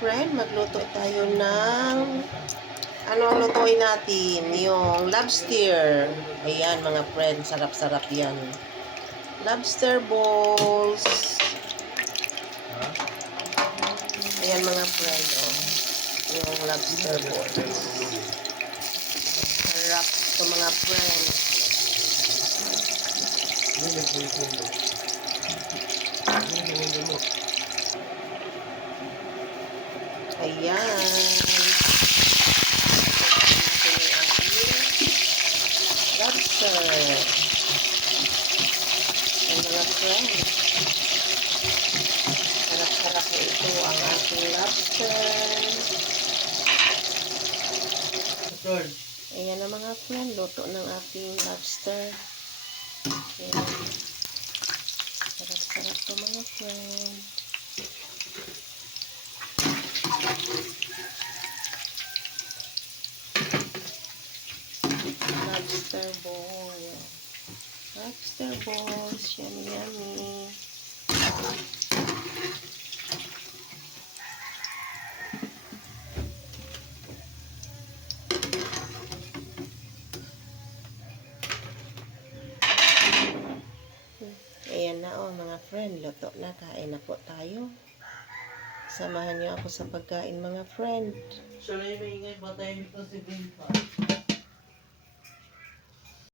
friend, magluto tayo ng ano ang lutuin natin? Yung lobster. Ayan mga friend, sarap-sarap yan. Lobster balls. Ayan mga friend, oh. Yung lobster balls. Sarap ito mga friend. Ayan. Lobster. Ayan mga friend. Sarap-sarap na ito ang ating lobster. Ayan na mga friend, luto ng ating lobster. Ayan. Sarap-sarap ito mga friend. Lobster ball. Lobster balls. Yummy, yummy. Ayan na oh mga friend. Luto na. Kain na po tayo. Samahan niyo ako sa pagkain mga friend. Siya na yung maingay, batayin ito si Vinta.